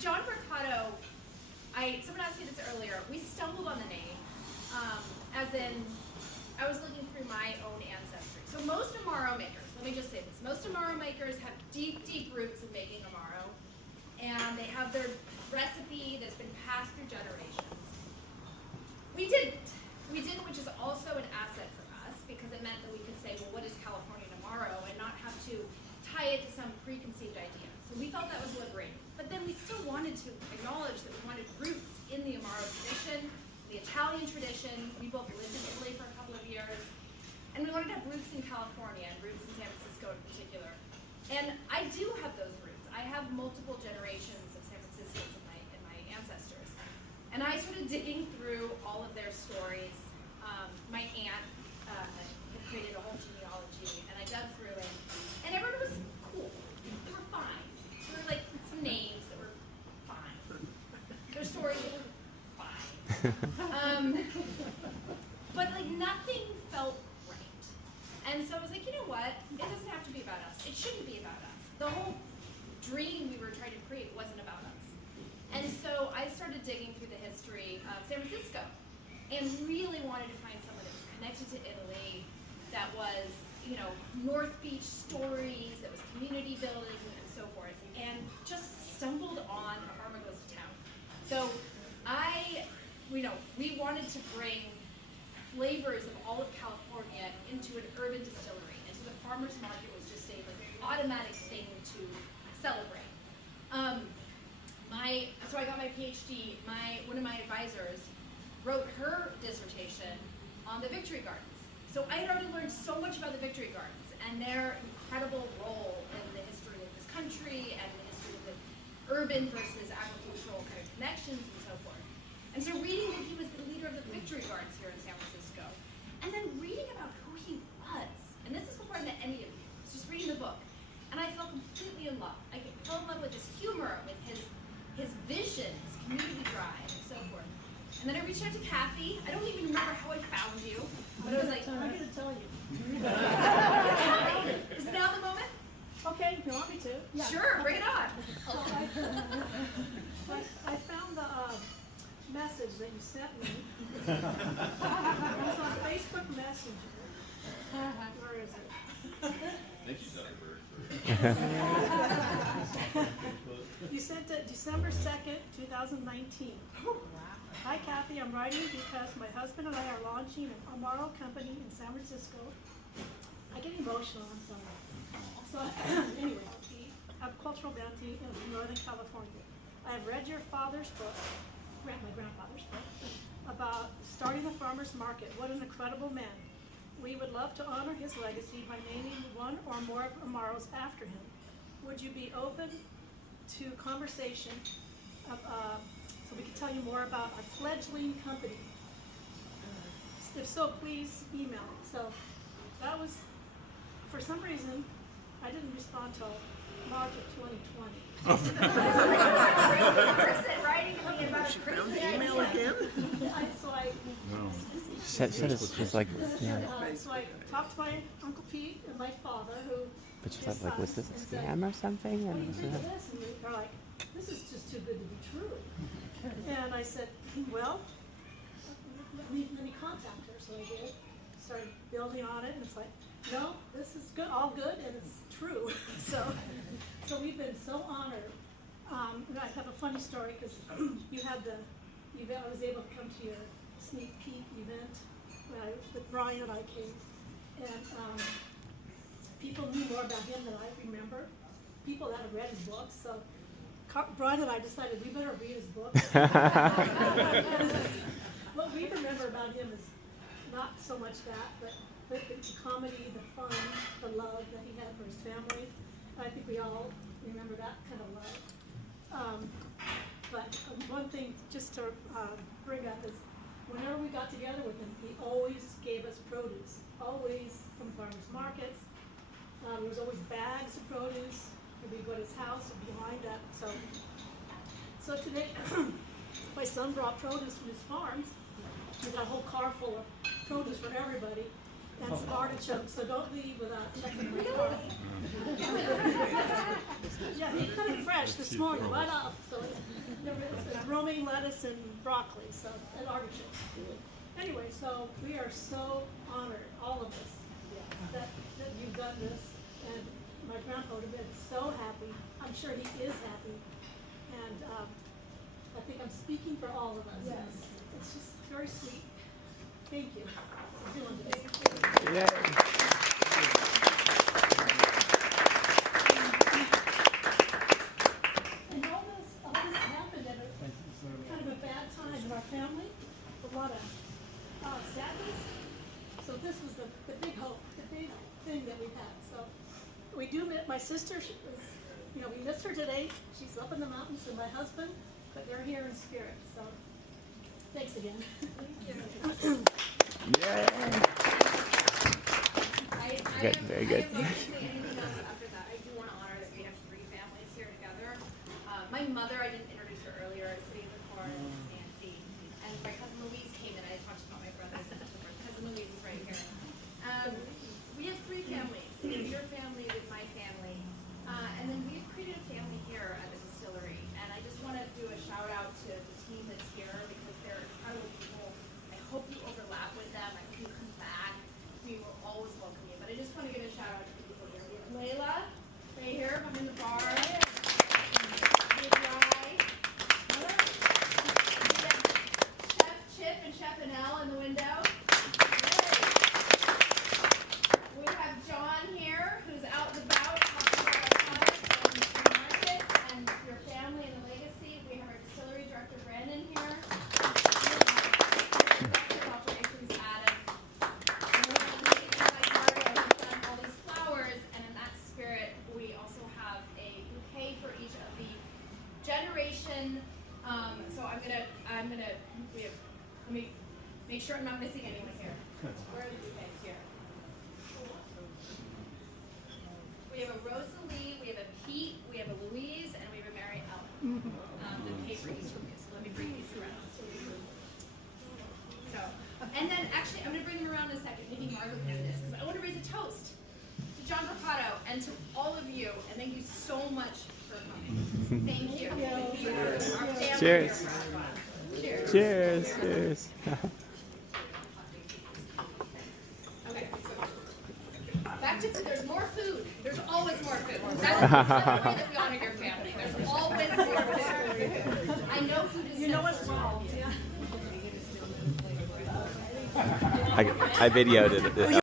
John Brucato, someone asked me this earlier, we stumbled on the name, as in, I was looking through my own ancestry. So most Amaro makers, let me just say this, most Amaro makers have deep, deep roots in making Amaro, and they have their recipe that's been passed through generations. We didn't, which is also an asset for us, because it meant that we could say, well, what is California Amaro, and not have to tie it to some preconceived idea. So we felt that was liberating. But then we still wanted to acknowledge that we wanted roots in the Amaro tradition, the Italian tradition. We both lived in Italy for a couple of years. And we wanted to have roots in California and roots in San Francisco in particular. And I do have those roots. I have multiple generations of San Franciscans in my ancestors. And I started digging through all of their stories. My aunt had created a whole genealogy, and I dug through it. And everyone was cool. They were fine. There were like some names that were fine. Their stories were fine. But like nothing felt right. And so I was like, you know what? It doesn't have to be about us. It shouldn't be about us. The whole dream we were trying to create wasn't about us. And so I started digging through the history of San Francisco and really wanted to find someone that was connected to Italy, that was, you know, North Beach stories, that was community building and so forth, and just stumbled on A Farmer Goes to Town. So we wanted to bring flavors of all of California into an urban distillery, and so the farmer's market was just a automatic thing to celebrate. So I got my PhD. One of my advisors wrote her dissertation on the Victory Gardens. So I had already learned so much about the Victory Gardens and their incredible role in the history of this country and the history of the urban versus agricultural kind of connections and so forth. And so reading that he was the leader of the Victory Gardens here in San Francisco, and then reading about who he was, and this is before I met any of you, I was just reading the book, and I fell completely in love. I fell in love with his humor, with his vision, his community drive, and so forth. And then I reached out to Kathy. I don't even remember how I found you, but I was like, I'm going to tell you. Is now the moment? Okay, if you want me to. Yeah. Sure, bring it on. I found the message that you sent me. It was on Facebook Messenger. Where is it? Thank you, Zuckerberg. You sent it December 2nd, 2019. Hi Kathy, I'm writing because my husband and I are launching an Amaro company in San Francisco. I get emotional, I'm sorry. So anyway, we have cultural bounty in Northern California. I have read your father's book, my grandfather's book, about starting the farmer's market. What an incredible man. We would love to honor his legacy by naming one or more of Amaros after him. Would you be open to conversation so we can tell you more about our fledgling company? If so, please email me. So that was, for some reason, I didn't respond till March of 2020. Writing to me about She found the email again? Said it's just like, yeah. So I talked to my Uncle Pete and my father, who. But she thought, like, was this a scam or something? What do you And think of this? And they're like, this is just too good to be true. And I said, well, let me contact her. So I did. Started building on it, and it's like, no, this is good, all good, and it's true. So we've been so honored. And I have a funny story because I was able to come to your sneak peek event with Brian and I came, and people knew more about him than I remember. People that have read his books. So Brian and I decided we better read his book. What we remember about him is not so much that, but the comedy, the fun, the love that he had for his family. I think we all remember that kind of love. But one thing just to bring up is whenever we got together with him, he always gave us produce, always from farmers markets. There was always bags of produce. We'd go to his house and behind that. So today, my son brought produce from his farms. We got a whole car full of produce for everybody. And some artichokes, so don't leave without checking my car. Yeah, he cut it fresh this morning, right off. So it's romaine lettuce and broccoli, so and artichokes. Anyway, so we are so honored, all of us, that you've done this, and my grandpa would have been so happy. I'm sure he is happy, and I think I'm speaking for all of us. Yes. It's just very sweet. Thank you for doing this. Yay. And all this happened at a kind of a bad time in our family, a lot of sadness. So this was the big hope, the big thing that we had. So we do miss my sister. We miss her today. She's up in the mountains, and my husband, but they're here in spirit. So thanks again. Thank you. Yay. Good, very good. I don't want to say anything else after that. I do want to honor that we have 3 families here together. My mother, I didn't introduce her earlier, City of the Corn, Nancy, and my cousin Louise came in. I talked about my brothers and cousin Louise is right here. We have 3 families. We have your family, we have my family, and then we've created a family here at the distillery. And I just want to do a shout out to the team that's here because they're incredible people. I hope you overlap with them. I hope you come back. We will always welcome you. But I just want to give a shout out to the people here. We have Layla, right here behind the bar. We have Rai. We have Chef Chip and Chef Annelle in the window. We have John here, who's out and about talking about our products and the market and your family and the legacy. We have our distillery director, Brandon, here. Director of Operations, Adam. And we have amazing like Mario, who's done all these flowers. And in that spirit, we also have a bouquet for each of the generation. So let me make sure I'm not missing anyone here. Where are the bouquets here? We have a Rosalie, we have a Pete, we have a Louise, and we have a Mary Ellen. The bouquet for each of you. So let me bring these around. So, and then actually, I'm going to bring them around in a second. Maybe Margaret can do this because I want to raise a toast to John Brucato and to all of you. And thank you so much for coming. Thank you. Our family. Cheers. Cheers. Cheers. Cheers. Okay. Back to food. There's more food. There's always more food. That's the way that we honor your family. There's always more food. I know food is What's wrong? Yeah. I videoed it.